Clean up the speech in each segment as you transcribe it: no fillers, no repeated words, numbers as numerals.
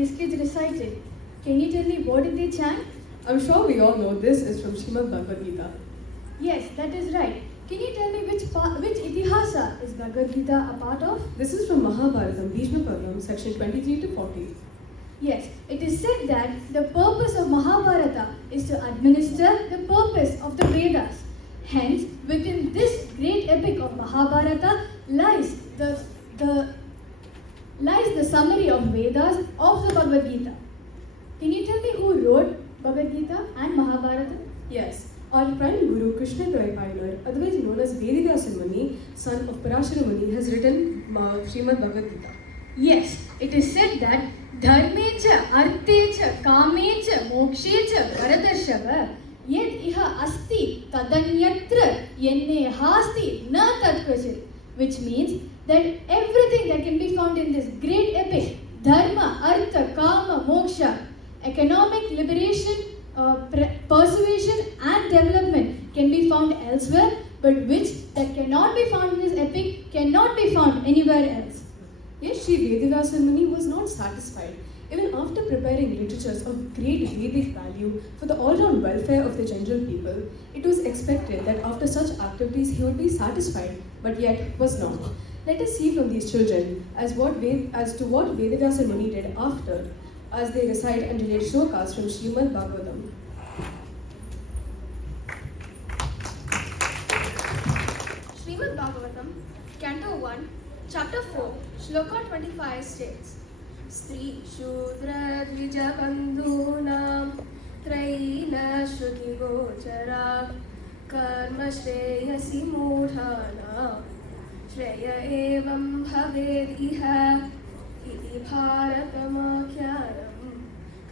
these kids recited. Can you tell me what did they chant? I'm sure we all know this is from Srimad Bhagavad Gita. Yes, that is right. Can you tell me which Itihasa is Bhagavad Gita a part of? This is from Mahabharatam, Bhishma Parvam, section 23 to 40. Yes, it is said that the purpose of Mahabharata is to administer the purpose of the Vedas. Hence, within this great epic of Mahabharata lies the summary of Vedas of the Bhagavad Gita. Can you tell me who wrote Bhagavad Gita and Mahabharata? Yes, our prime guru Krishna Payyanar, otherwise known as Vedivyasa Muni, son of Parashara Muni, has written Srimad Bhagavad Gita. Yes, it is said that Dharmecha, Arthecha, Kamecha, Mokshecha, Bharadashava, Yet iha asti tadanyatra yenne hasti na tatkvachit, which means that everything that can be found in this great epic, Dharma, Artha, Kama, Moksha, economic liberation, persuasion and development can be found elsewhere, but which that cannot be found in this epic cannot be found anywhere else. Yet Sri Vedivyasa Muni was not satisfied. Even after preparing literatures of great Vedic value for the all-round welfare of the general people, it was expected that after such activities he would be satisfied, but yet was not. Let us see from these children as to what Vedivyasa Muni did after, as they recite and relate shlokas from Srimad Bhagavatam. Srimad Bhagavatam, Canto 1, Chapter 4, Shloka 25 states, Stri Shudra Dvija Bandhunam Traina Shruti Gochara Karma Shreyasi Mudhana Shreya Evam Bhaved Iha Iti Bharatamakyanam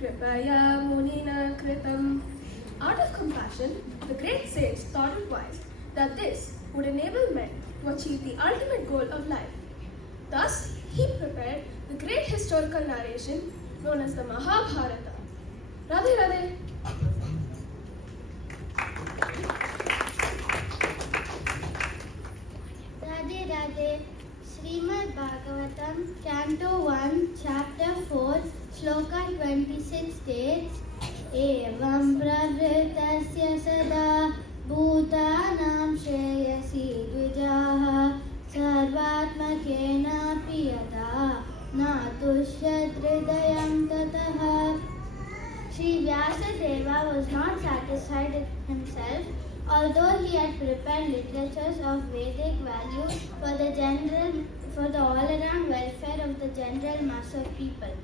Kripaya Munina Kritam. Out of compassion, the great saints thought it wise that this would enable men to achieve the ultimate goal of life. Thus, he prepared the great historical narration known as the Mahabharata. Radhe Radhe. Radhe Radhe. Srimad Bhagavatam, Canto 1, Chapter 4, Shloka 26 states, Evam pravritasya sada bhutanam shreyasi dvijaha sarvatmakena piyata natushyad hridayam tataha. Sri Vyasadeva was not satisfied with himself, although he had prepared literatures of Vedic value for the all-around welfare of the general mass of people.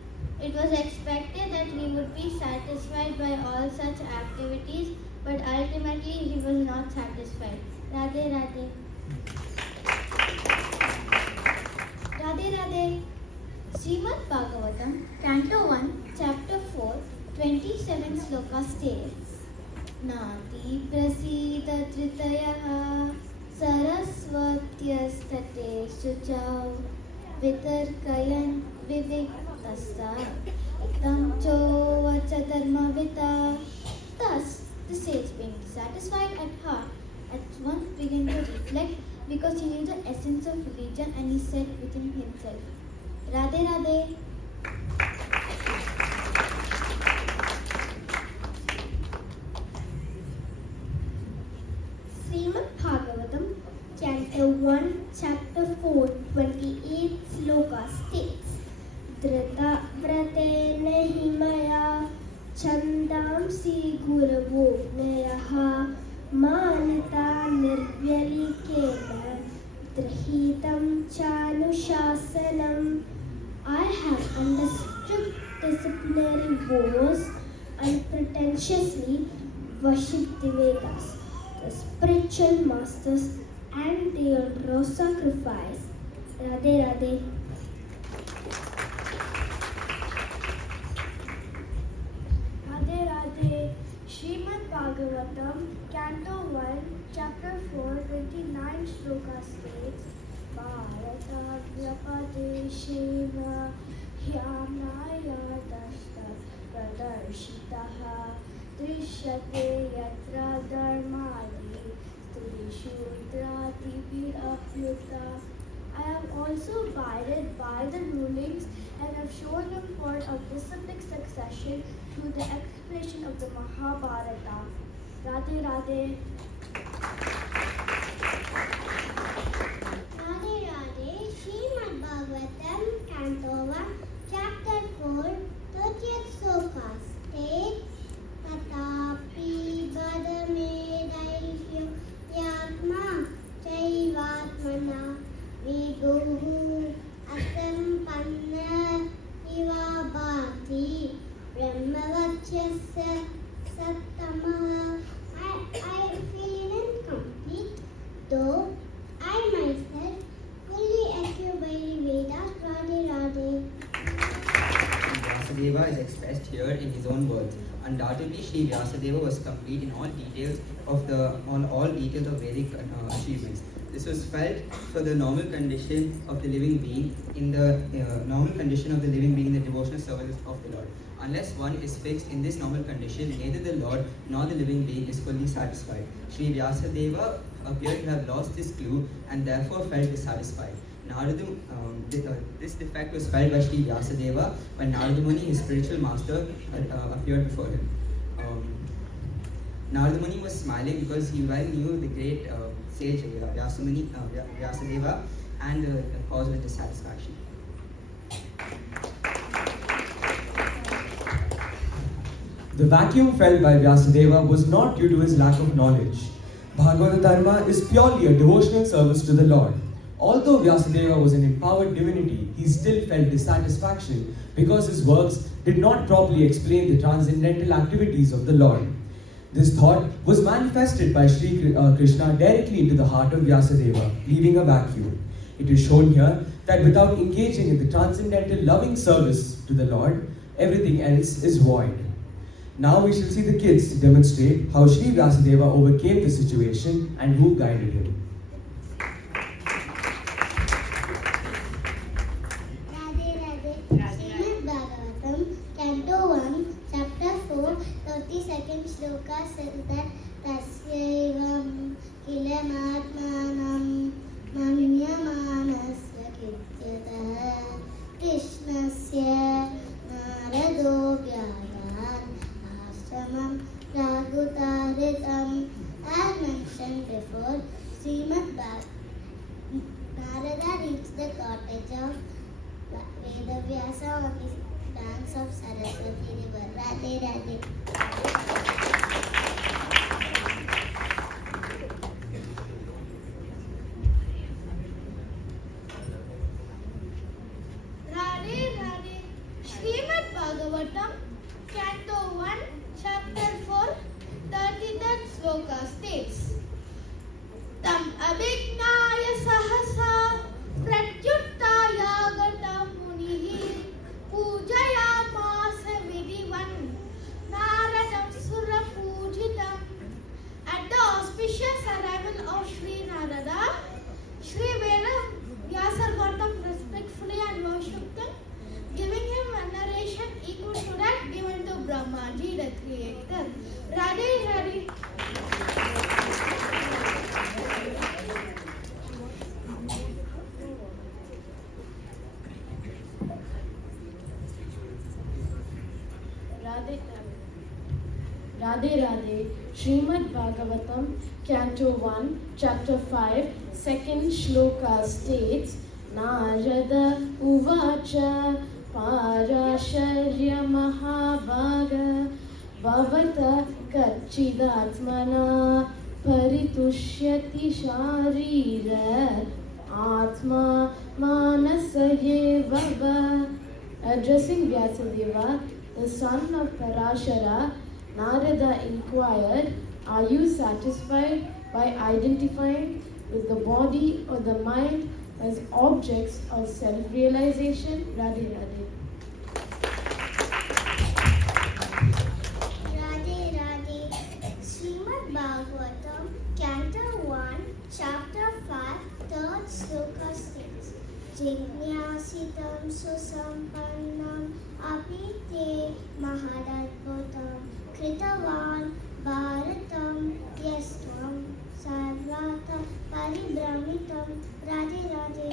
It was expected that he would be satisfied by all such activities, but ultimately he was not satisfied. Radhe Radhe. Radhe Radhe. Srimad Bhagavatam, Canto 1, Chapter 4, 27 sloka states, Nati prasita tritayaha sarasvatyastate shuchau vitarkayan viviktasta tamcho vacha dharmavita. Thus, the sage being satisfied at heart at once began to reflect because he knew the essence of religion and he said within himself, Radhe Radhe. Srimad Bhagavatam, Canto 1, Chapter 4, 28 sloka states, Drita vrate nahi maya chandamsi guravo nayaha manata nirvyalikena drahitam chanushasanam. I have understood disciplinary vows unpretentiously worshipped the Vedas, the spiritual masters, and their raw sacrifice. Radhe Radhe. Radhe Radhe. Srimad Bhagavatam, Canto 1, Chapter 4, 29 Shloka states, Bharata Vyapadesheva Hyamnaya Dashta Pradarshitaha Drishyate Yatra Dharmadi Trishudrati Apyuta. I have also abided by the rulings and have shown them part of discipline succession through the expression of the Mahabharata. Radhe Radhe. Radhe Radhe, Srimad Bhagavatam, Canto 1, Chapter 4, 30th Sloka states, Tatapi Badame Daishyo Yatma Chaivatmana Viguhu Asampanna Iva Bhati Brahmavachyasya Sattamaha. I feel incomplete, though I myself fully acquired by the Vedas. Radhe Radhe. Vyasadeva is expressed here in his own words. Undoubtedly, Sri Vyasadeva was complete in all details of Vedic achievements. This was felt for the normal condition of the living being in the devotional service of the Lord. Unless one is fixed in this normal condition, neither the Lord nor the living being is fully satisfied. Sri Vyasadeva appeared to have lost this clue and therefore felt dissatisfied. This defect was felt by Sri Vyasadeva when Narada Muni, his spiritual master, appeared before him. Narada Muni was smiling because he well knew the great sage Vyasadeva and the cause of his dissatisfaction. The vacuum felt by Vyasadeva was not due to his lack of knowledge. Bhagavata Dharma is purely a devotional service to the Lord. Although Vyasadeva was an empowered divinity, he still felt dissatisfaction because his works did not properly explain the transcendental activities of the Lord. This thought was manifested by Sri Krishna directly into the heart of Vyasadeva, leaving a vacuum. It is shown here that without engaging in the transcendental loving service to the Lord, everything else is void. Now we shall see the kids demonstrate how Sri Vyasadeva overcame the situation and who guided him. Radhe Radhe. Srimad Bhagavatam, Canto 1, Chapter 4, 32nd Sloka says that Tasyevam Kilamatmanam Manyamanasya Kityatah Krishnasya Narado Vyayan Ashramam Ragutaritam. As mentioned before, Srimad Bhagavatam, Narada reached the cottage of Vedavyasa on the banks of Saraswati river. Radhe Radhe. Radhe Radhe. Srimad Bhagavatam, Canto 1, Chapter 4, 33rd Sloka states, Tam abhignaya sahasa pratyuttaya gatam munihi pujayamasa vidivan naradam sura pujitam. At the auspicious arrival of Sri Narada, Sri Veda Vyasa got up respectfully and worshipped him, giving him veneration equal to that given to Brahmaji, the creator. Radhe Radhe. Radhe Radhe Radhe. Srimad Bhagavatam, Canto 1, Chapter 5, 2nd Shloka states, Narada Uvacha Parasharya Mahabhaga Bhavata Kachidatmana Paritushyati Sharira Atma Manasayevava. Addressing Vyasadeva, the son of Parashara, Narada inquired, Are you satisfied by identifying with the body or the mind as objects of self-realization? Radhe Radhe. Radhe Radhe. Srimad Bhagavatam, Canto 1, Chapter 5, 3rd Sloka states, Jignasitam susampannam apite mahadadbhutam kritavan bharatam yastvam sarvata paribramitam. Radhe Radhe.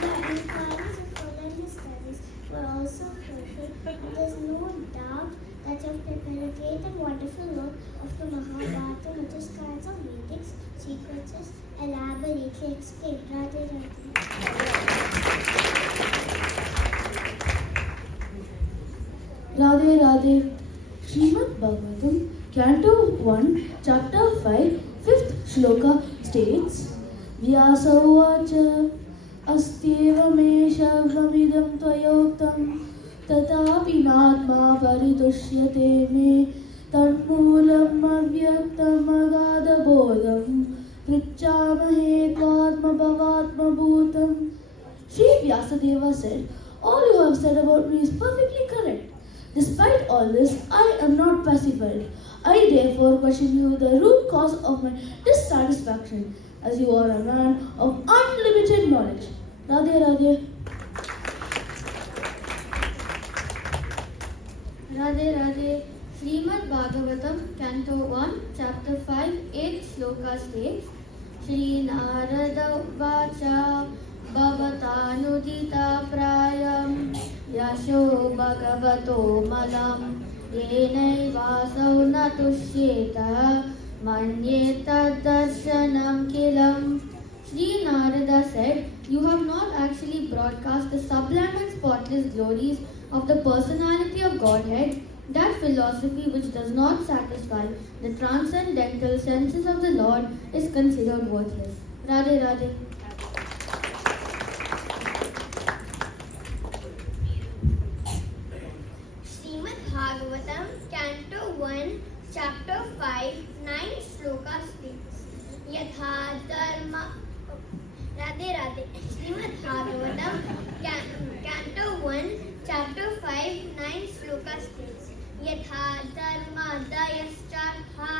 The inquiries of further studies were also fulfilled There's no doubt that you've prepared a great and wonderful look of the Mahabharata, which is kinds of Vedic sequences elaborately explained. Radhe Radhe. Radhe Radhe. Srimad Bhagavatam, Canto 1, Chapter 5, 5th Shloka states, Vyasa uvacha astiva me shavamidam tvayoktam tatapi natma paridushyate me tanmulam avyaktam agada bodham prichamahe tvatma bhavatma bhutam. Sri Vyasadeva said, all you have said about me is perfectly correct. Despite all this, I am not pacified. I therefore question you the root cause of my dissatisfaction, as you are a man of unlimited knowledge. Radhe Radhe. Radhe Radhe. Srimad Bhagavatam, Canto 1, Chapter 5, 8th Shloka states, Shri Narada Vacha Bhavatanudita Prayam Yasho Bhagavato Malam Yenaivasav Natushyeta Manyeta Darshanam Kilam. Sri Narada said, you have not actually broadcast the sublime and spotless glories of the personality of Godhead, that philosophy which does not satisfy the transcendental senses of the Lord is considered worthless. Radhe Radhe. Srimad Bhagavatam, Canto 1, Chapter 5, 9 Shloka states, Yatha Dharma. Radhe Radhe. Srimad Bhagavatam, Canto 1, Chapter 5, 9 Shloka states, Yatha Dharma Dayaschartha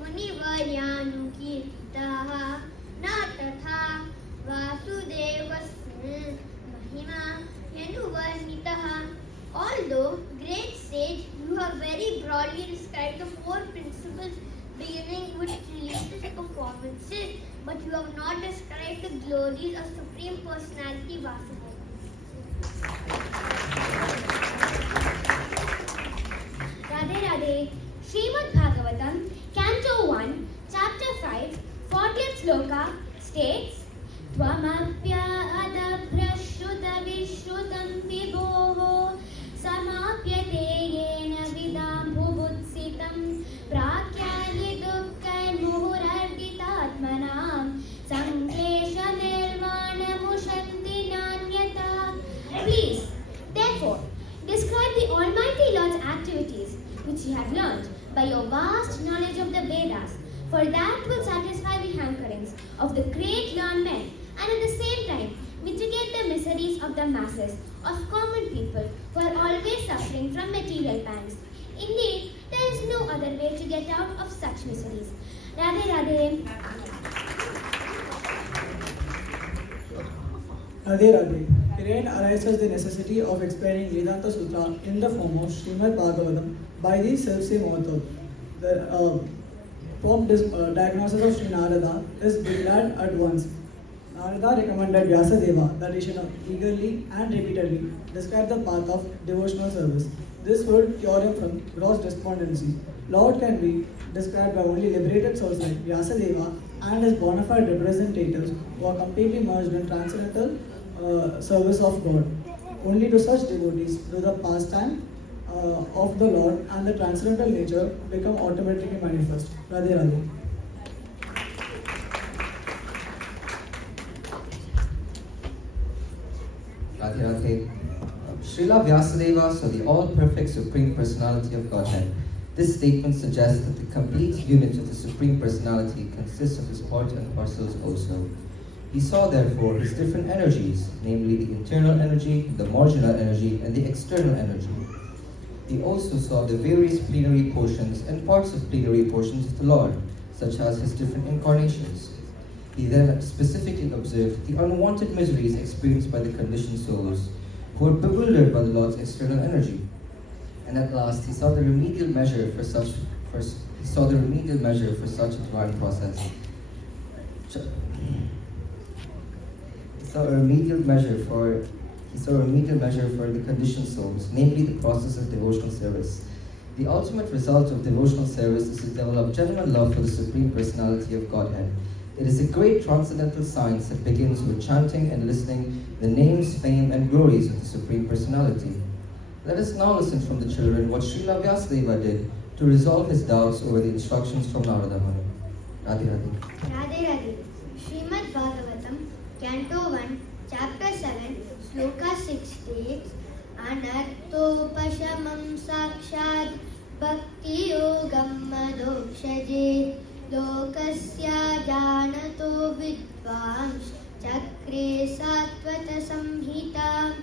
Munivaryanu Kirtaha Natatha Vasudevasya Mahima Yanuvarnitaha. Although, great sage, you have very broadly described the four principles beginning with related performances, but you have not described the glories of Supreme Personality Vasudeva. Radhe Radhe. Srimad Bhagavatam, Canto 1, Chapter 5, 40th Shloka states, Tvamapya adabhrashruta vishrutam vibhoho samapyate yena vidam bhubutsitam prakyali dukkai muhurarditatmanam sanklesha nirvana mushanti nanyata. Please, therefore, describe the Almighty Lord's activities which you have learned by your vast knowledge of the Vedas, for that will satisfy the hankerings of the great learned men and at the same time mitigate the miseries of the masses of common people who are always suffering from material pangs. Indeed, there is no other way to get out of such miseries. Radhe Radhe. Radhe Radhe. Herein arises the necessity of explaining Vedanta Sutra in the form of Srimad Bhagavatam by the self-same author. The prompt diagnosis of Sri Narada is declared at once. Narada recommended Vyasadeva that he should eagerly and repeatedly describe the path of devotional service. This would cure him from gross despondency. Lord can be described by only liberated souls like Vyasadeva and his bona fide representatives who are completely merged in transcendental service of God. Only to such devotees do the pastime of the Lord and the transcendental nature become automatically manifest. Radhe Radhe. Radhe Radhe. Srila Vyasadeva saw the all-perfect Supreme Personality of Godhead. This statement suggests that the complete unit of the Supreme Personality consists of his part and parcels also. He saw therefore his different energies, namely the internal energy, the marginal energy, and the external energy. He also saw the various plenary portions and parts of plenary portions of the Lord, such as his different incarnations. He then specifically observed the unwanted miseries experienced by the conditioned souls, who were bewildered by the Lord's external energy. And at last, he saw the remedial measure for such a divine process. He saw a remedial measure for He saw a remedial measure for the conditioned souls, namely the process of devotional service. The ultimate result of devotional service is to develop genuine love for the Supreme Personality of Godhead. It is a great transcendental science that begins with chanting and listening the names, fame, and glories of the Supreme Personality. Let us now listen from the children what Srila Vyasadeva did to resolve his doubts over the instructions from Narada Muni. Radhe Radhe. Radhe Radhe. Srimad Bhagavatam, Canto 1, Chapter 7, Sloka 6 states, Anartopashamam Sakshat Bhakti Yogam Madhokshaje Lokasya Janato Vidvans Chakre Satvata Samhita.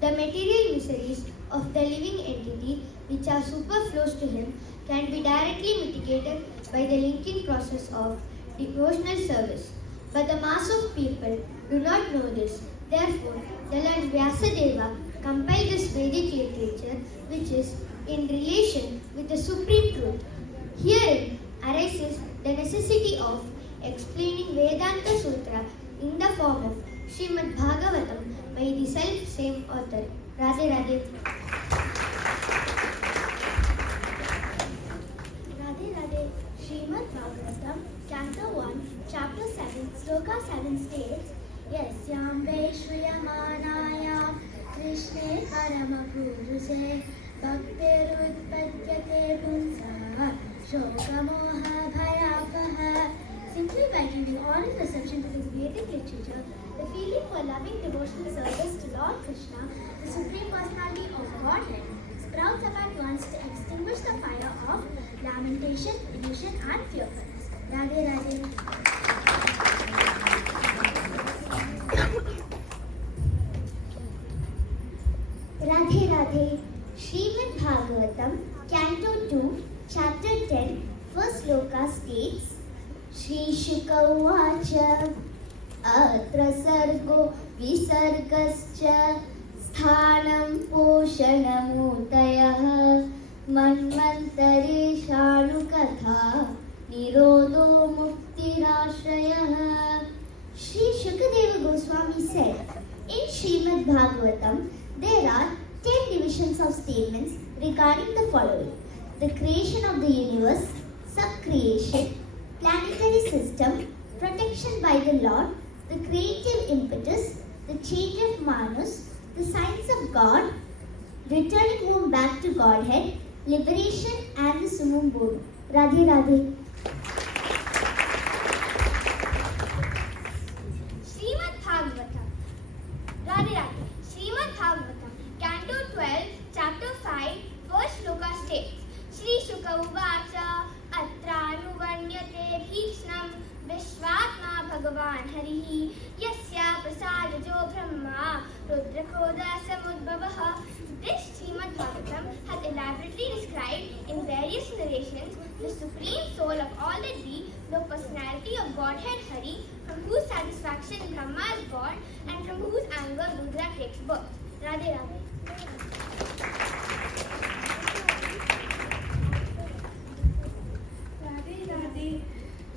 The material miseries of the living entity which are superfluous to him can be directly mitigated by the linking process of devotional service. But the mass of people do not know this. Therefore, the Lord Vyasadeva compiled this Vedic literature which is in relation with the Supreme Truth. Herein arises the necessity of explaining Vedanta Sutra in the form of Srimad Bhagavatam by the self-same author. Radhe Radhe. Radhe Radhe. Srimad Bhagavatam, Canto 1, Chapter 7, Sloka 7 states, Yasyam Vaishyamanayam Krishne Paramapuruse Bhaktirudpadyate Punsa Shokamoha Bhayapaha. Simply by giving honest reception to this Vedic literature, the feeling for loving devotional service to Lord Krishna, the Supreme Personality of Godhead, sprouts up at once to extinguish the fire of lamentation, illusion, and fearfulness. Radhe Radhe. Radhe Radhe. Srimad Bhagavatam, Canto 2, Chapter 10, first sloka states, Shri Shuka Uvacha Atra Sargo Visargascha Sthanam Poshanamutayah Manmantare Shanukatha Nirodho Muktirashrayah. Shri Shukadeva Goswami said, in Srimad Bhagavatam, there are 10 divisions of statements regarding the following: the creation of the universe, sub-creation, planetary system, protection by the Lord, the creative impetus, the change of Manus, the signs of God, returning home back to Godhead, liberation, and the summum bonum. Radhe Radhe. Srimad Bhagavatam. Radhe Radhe. Srimad Bhagavatam, Canto 12, Chapter 5, first sloka states, Shri Shuka Uvacha Atra Anuvanyate Bhikshnam Vishwatma Bhagavan Harihi Yasya Prasadajo Brahma Rudrakhoda Samudbhavaha. This Srimad Bhagavatam has elaborately described in various narrations the supreme soul of all that be, the personality of Godhead Hari, from whose satisfaction Brahma is born and from whose anger Rudra takes birth. Radhe Radhe. Radhe Radhe.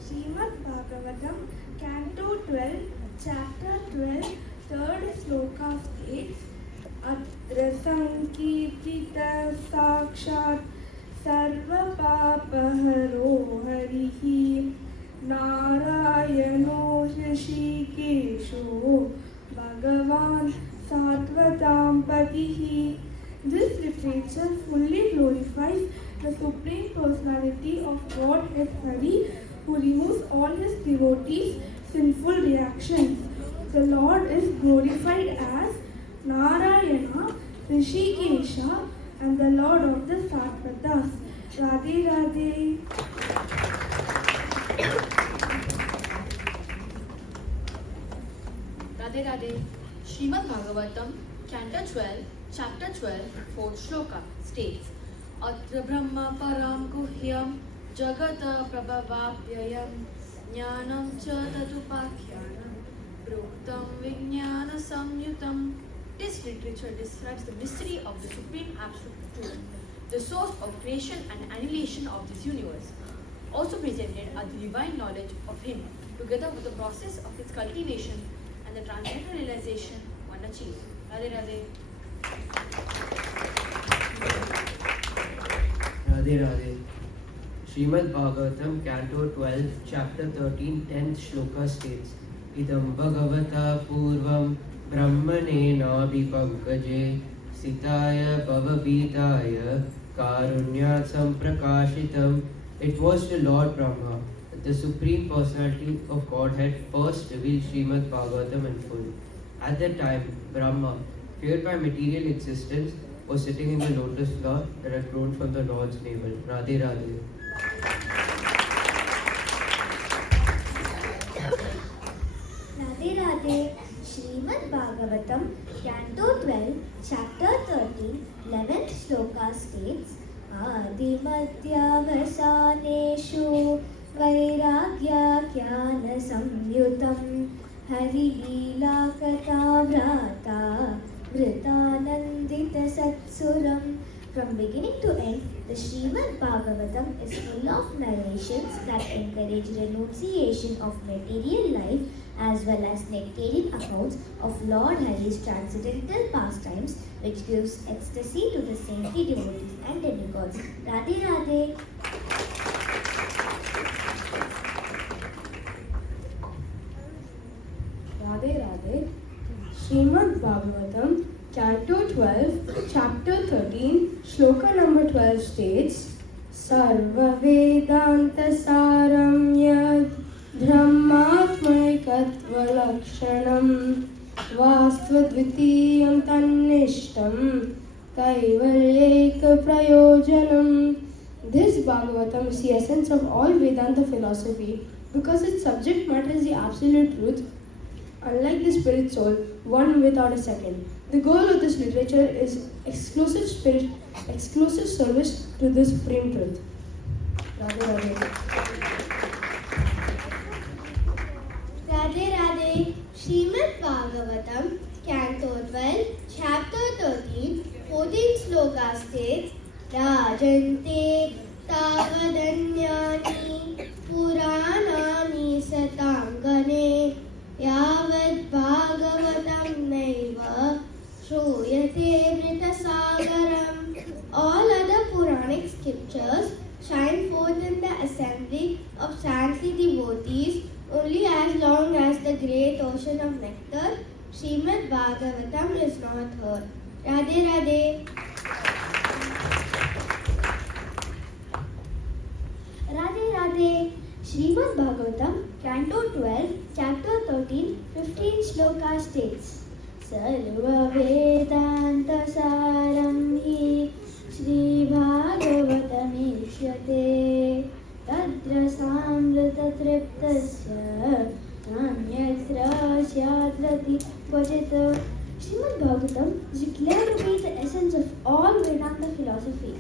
Srimad Bhagavatam, Canto 12, Chapter 12, third sloka states, Atra Sankirtita Sakshat Sarva Papaharo Harihi Narayano Rishikesho Bhagavan Sattvatam Patihi. This literature fully glorifies the Supreme Personality of Godhead Hari, who removes all his devotees' sinful reactions. The Lord is glorified as Narayana, Rishikesha, and the Lord of the Sattvatas. Radhe Radhe. Radhe Radhe. Srimad Bhagavatam, Canto 12, Chapter 12, 4th Shloka states, Atra Brahma Param Guhyam Jagata Prabhavapyayam Jnanam Cha Tatupakhyanam Proktam Vijnana Samyutam. This literature describes the mystery of the Supreme Absolute Truth, the source of creation and annihilation of this universe. Also presented are the divine knowledge of Him, together with the process of its cultivation and the transcendental realization one achieves. Radhe Radhe. Radhe Radhe. Srimad Bhagavatam, Canto 12, Chapter 13, 10th Shloka states, Idam Bhagavata Purvam Brahmane Nabi Pankaje Sitaya Bhavabhitaya Karunyat Samprakashitam. It was to Lord Brahma that the Supreme Personality of Godhead first revealed Srimad Bhagavatam in full. At that time, Brahma, feared by material existence, was sitting in the lotus flower that had grown from the Lord's navel. Radhe Radhe. Radhe Radhe. Srimad Bhagavatam, Canto 12, Chapter 13, 11th Shloka states, Adimadhyavasaneshu Vairagya Kyana Samyutam Harilila Katavrata Vritanandita Satsuram. From beginning to end, the Srimad Bhagavatam is full of narrations that encourage renunciation of material life as well as nectarian accounts of Lord Hari's transcendental pastimes, which gives ecstasy to the saintly devotees and demigods. Radhe Radhe. Radhe Radhe. Srimad Bhagavatam, Canto 12, Chapter 13, Shloka number 12 states, Sarva Vedanta Saram Yad Brahmatmaikatva Lakshanam Vastvadvitiyam Tannishtam Kaivalyeka Prayojanam. This Bhagavatam is the essence of all Vedanta philosophy because its subject matter is the absolute truth. Unlike the spirit soul, one without a second. The goal of this literature is exclusive service to the supreme truth. Radhe Radhe. Radhe Radhe. Srimad Bhagavatam, Canto 12, Chapter 13, 14th Shloka states, Rajante Tavadanyani Puranani Satangane Yavad Bhagavatam Naiva Shruyate Mritasagaram. All other Puranic scriptures shine forth in the assembly of saintly devotees only as long as the great ocean of nectar, Srimad Bhagavatam, is not heard. Radhe Radhe. Radhe Radhe. Srimad Bhagavatam, Canto 12, Chapter 13, 15th Shloka states, Sarva Vedanta Saram Hi Shri Bhagavatam Ishyate Tadra Samrita Triptasya Nanyatra Syadrati Kvachita. Srimad Bhagavatam is declared to be the essence of all Vedanta philosophy.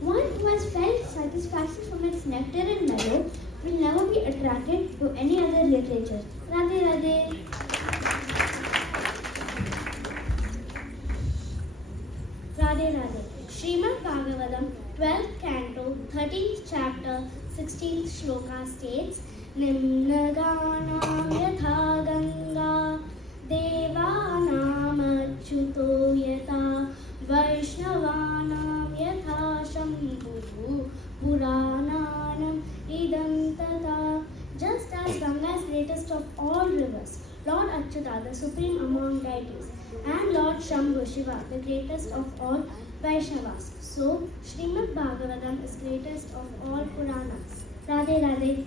One who has felt satisfaction from its nectar and mellow will never be attracted to any other literature. Radhe Radhe. Radhe Radhe. Srimad Bhagavatam, 12th Canto, 13th Chapter, 16th Shloka states, Nimnaganam yatha ganga devanam achyuto yata Vaishnavanam yatha shambhu Purananam idam tata. Just as Ganga is greatest of all rivers, Lord Achyuta, the supreme among deities, and Lord Shambhu Shiva, the greatest of all Vaishnavas, so Srimad Bhagavatam is greatest of all Puranas. Radhe Radhe.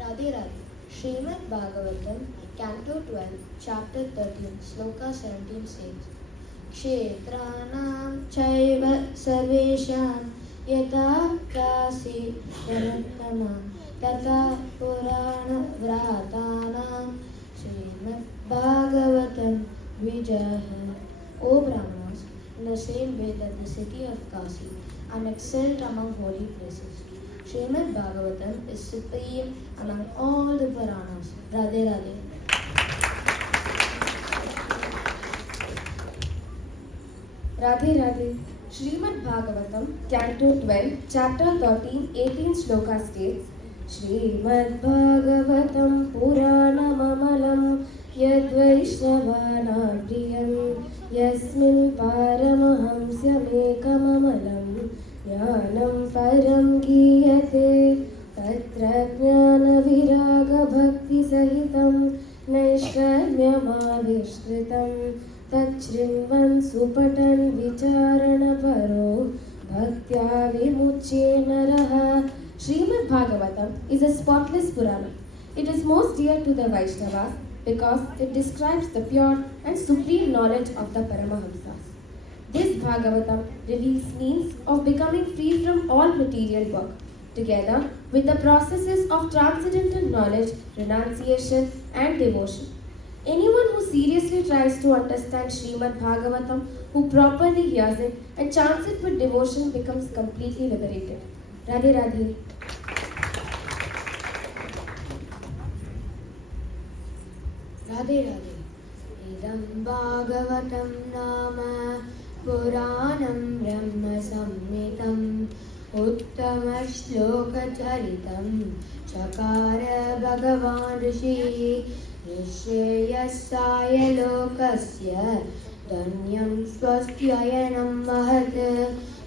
Radhe Radhe. Srimad Bhagavatam, Canto 12, Chapter 13, Sloka 17 says, Kshetranam chaiva sarvesham yata kasi yanattama tata purana vratanam Srimad Bhagavatam Vijaha. O Brahmanas, in the same way that the city of Kasi and excelled among holy places, Srimad Bhagavatam is supreme among all the Puranas. Radhe Radhe. Radhe Radhe. Srimad Bhagavatam, Canto 12, Chapter 13, 18th Shloka states, श्रीमद्भागवतं पुराणममलं यद्वैष्णवानां प्रियं यस्मिन् पारमहंस्यमेकममलं ज्ञानं परं गीयते तत्र ज्ञानविरागभक्तिसहितं नैष्कर्म्यमाविष्कृतं तच्छृण्वन् सुपठन् विचारणपरो भक्त्या विमुच्ये नरः. Srimad Bhagavatam is a spotless Purana. It is most dear to the Vaishnavas because it describes the pure and supreme knowledge of the Paramahamsas. This Bhagavatam reveals means of becoming free from all material work, together with the processes of transcendental knowledge, renunciation, and devotion. Anyone who seriously tries to understand Srimad Bhagavatam, who properly hears it and chants it with devotion, becomes completely liberated. Radhe Radhe. Radhe Radhe. Idam Bhagavatam Nama Puranam Brahma Samhitam Uttama Shloka Charitam Chakara Bhagavan Rishi Nishayasaya Lokasya Dhanyam Swastyayanam Mahat.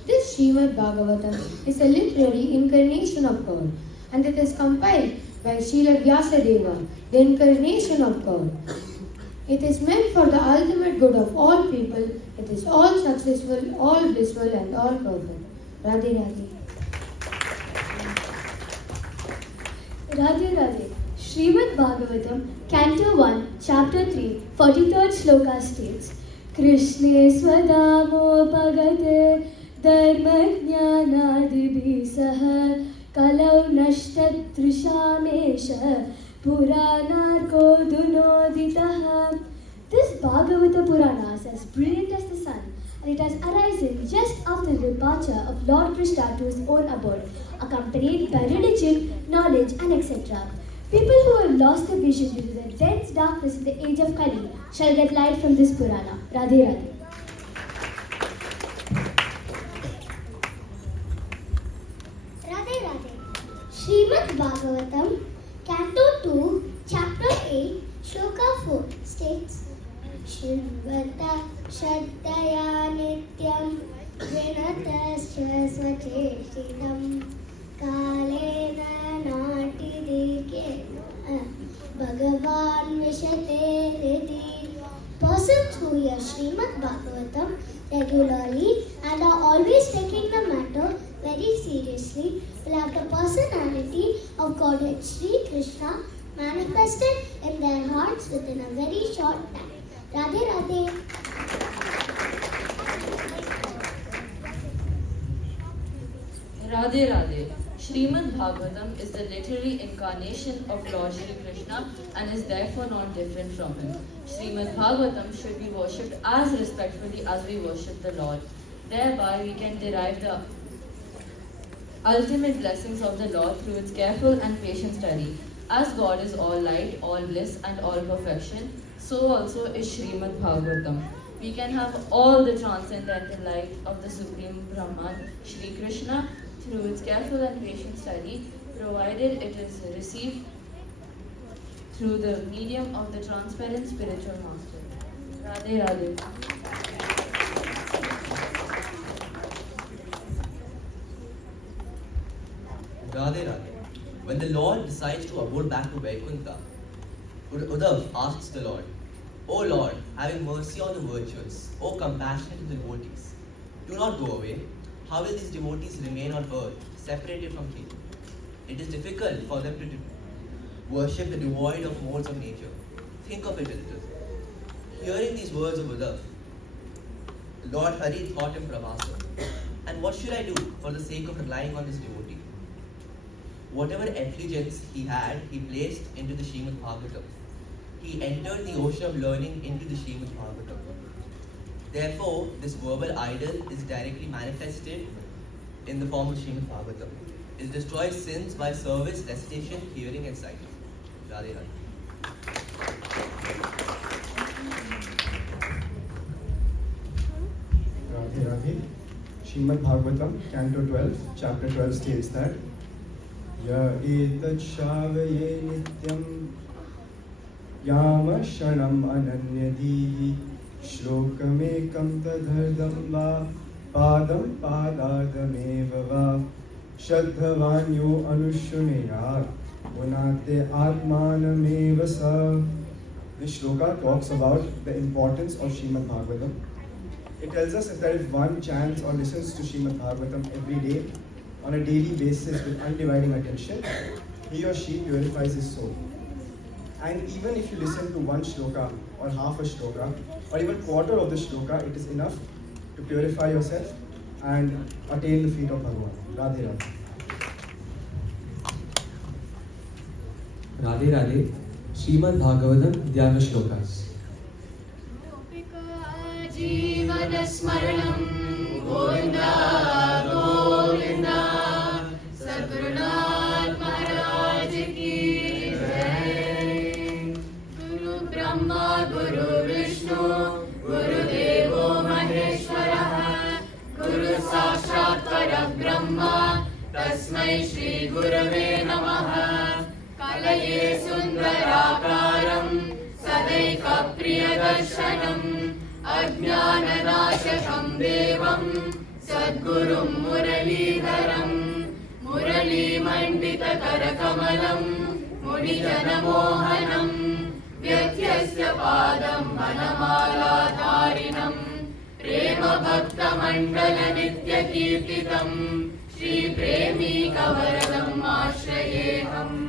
This Srimad Bhagavatam is a literary incarnation of God, and it is compiled by Srila Vyasadeva, the incarnation of God. It is meant for the ultimate good of all people. It is all successful, all blissful, and all perfect. Radhe Radhe. Radhe Radhe. Srimad Bhagavatam, Canto 1, Chapter 3, 43rd Shloka states, Krishne Swadamo Bhagate Dharmajnanadibhi Saha Kalau Nashtatrushamesha Puranarko Dunoditaha. This Bhagavata Purana is as brilliant as the sun, and it has arisen just after the departure of Lord Krishna to his own abode, accompanied by religion, knowledge, and etc. People who have lost their vision due to the dense darkness in the age of Kali shall get light from this Purana. Radhe Radhe. Radhe Radhe. Srimad Bhagavatam, Canto 2, Chapter 8, Shloka 4 states, Shilvata Shaddaya Nityam Vinatasya Svacheshitam Kalena Natidikena Bhagavan Vishate Riti. Persons who hear Srimad Bhagavatam regularly and are always taking the matter very seriously will have the personality of Godhead Sri Krishna manifested in their hearts within a very short time. Radhe Radhe. Radhe Radhe. Srimad Bhagavatam is the literary incarnation of Lord Shri Krishna and is therefore not different from him. Srimad Bhagavatam should be worshipped as respectfully as we worship the Lord. Thereby we can derive the ultimate blessings of the Lord through its careful and patient study. As God is all light, all bliss and all perfection, so also is Srimad Bhagavatam. We can have all the transcendental light of the Supreme Brahman, Shri Krishna, through its careful and patient study, provided it is received through the medium of the transparent spiritual master. Radhe Radhe. Radhe Radhe. When the Lord decides to abode back to Vaikuntha, Uddhav asks the Lord, O Lord, having mercy on the virtuous, O compassionate to the devotees, do not go away. How will these devotees remain on earth, separated from thee? It is difficult for them to worship the devoid of modes of nature. Think of it a little. Hearing these words of Uddhav, Lord Hari thought him Prabhasa. And what should I do for the sake of relying on this devotee? Whatever effulgence he had, he placed into the Srimad Bhagavatam. He entered the ocean of learning into the Srimad Bhagavatam. Therefore, this verbal idol is directly manifested in the form of Srimad Bhagavatam. It destroys sins by service, recitation, hearing and sight. Radhe Radhe. Radhe Radhe. Srimad Bhagavatam, Canto 12, Chapter 12 states that य एतत् श्रावये नित्यं यामशणम् अनन्यदीः श्लोकमेकं तदर्धं वा पादं पादादमेव वा श्रद्धवान् यो अनुशृणुयात् पुनाते आत्मानमेव स. This shloka talks about the importance of Srimad Bhagavatam. It tells us that if one chants or listens to Srimad Bhagavatam every day on a daily basis with undividing attention, he or she purifies his soul. And even if you listen to one shloka or half a shloka or even quarter of the shloka, it is enough to purify yourself and attain the feet of Bhagavan. Radhe Radhe. Radhe Radhe. Srimad Bhagavatam Dhyana Shlokas. जीवन स्मरणं गोविंदा गोविंदा सद्गुरुनाथ महाराज की जय. गुरु ब्रह्मा गुरु विष्णु गुरुदेवो महेश्वरः गुरु साक्षात् परब्रह्म तस्मै श्री गुरवे नमः. कलये सुन्दराकारं सदैकप्रियदर्शनम् अज्ञाननाशकं देवं सद्गुरुं मुरलीधरं मुरलीमण्डितकरकमलं मुनिजनमोहनं व्यत्यस्य पादं वनमालाधारिणं प्रेमभक्तमण्डलनित्यकीर्तितं श्रीप्रेमीकवरदम् आश्रयेऽहम्.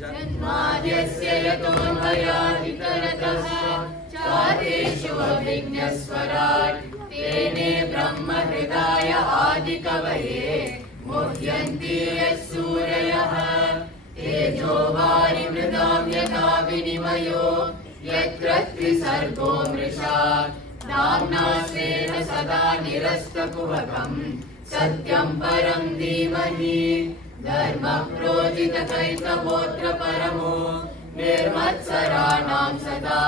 जन्माद्यस्य यतोऽन्वयादितरतः चारेषु अभिज्ञस्वराट् तेने ब्रह्महृदाय आदिकवये मुह्यन्ति यः सूरयः. तेजो वारिमृदां यथा विनिमयो यत्र त्रिसर्गो मृषा नाम्ना स्वेन सदा निरस्तकुहकं सत्यं परं धीमहि. धर्मः प्रोजितकैतवोऽत्र परमो निर्मत्सराणां सदा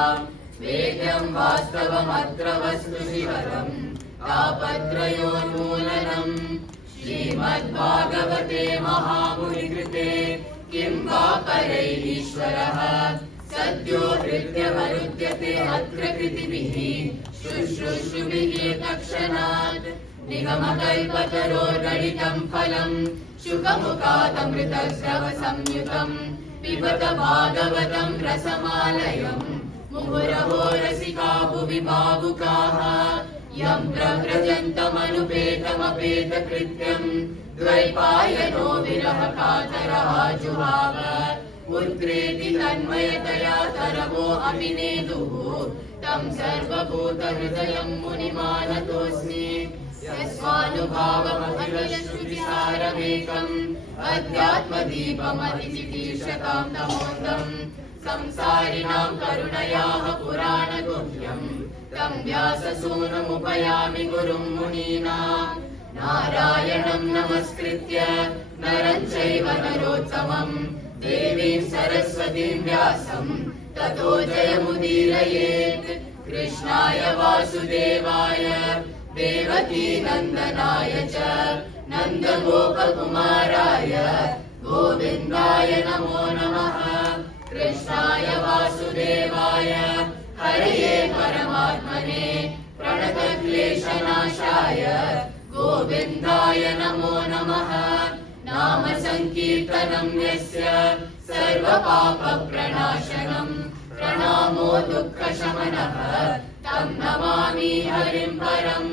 वेद्यं वास्तवमत्र वस्तु शिवरं तापत्रयोन्मूलनम्. श्रीमद्भागवते महामुनिकृते किं वा परैः ईश्वरः सद्यो हृद्यवरुध्यते अत्र कृतिभिः शुश्रूषुभिः तत्क्षणात्. निगमकल्पतरोर्गलितं फलं शुकमुखादमृतस्रवसंयुतं पिबत भागवतं रसमालयम्. मुहुरहो रसिका भुवि भावुकाः यं प्रव्रजन्तमनुपेतमपेतकृत्यं द्वैपायनो विरहकातरः जुहाव. पुत्रेति तन्मयतया तरवो अभिनेदुः तं सर्वभूतहृदयं मुनिमानतोऽस्मि. यस्वानुभावमखिलश्रुतिसारमेकम् अध्यात्मदीपमतिचिकीर्षतां तमोन्दम्. संसारिणां करुणयाः पुराणगुह्यम् तं व्याससूनुमुपयामि गुरुं मुनीनां. नारायणं नमस्कृत्य नरं चैव नरोत्तमं देवीं सरस्वतीं व्यासं ततो जयमुदीरयेत्. कृष्णाय वासुदेवाय देवकीनन्दनाय च नन्दगोपकुमाराय गोविन्दाय नमो नमः. कृष्णाय वासुदेवाय हरये परमात्मने प्रणतक्लेशनाशाय गोविन्दाय नमो नमः. नाम संकीर्तनं यस्य सर्वपापप्रणाशनं प्रणामो दुःखशमनः तं नमामि हरिं परम्.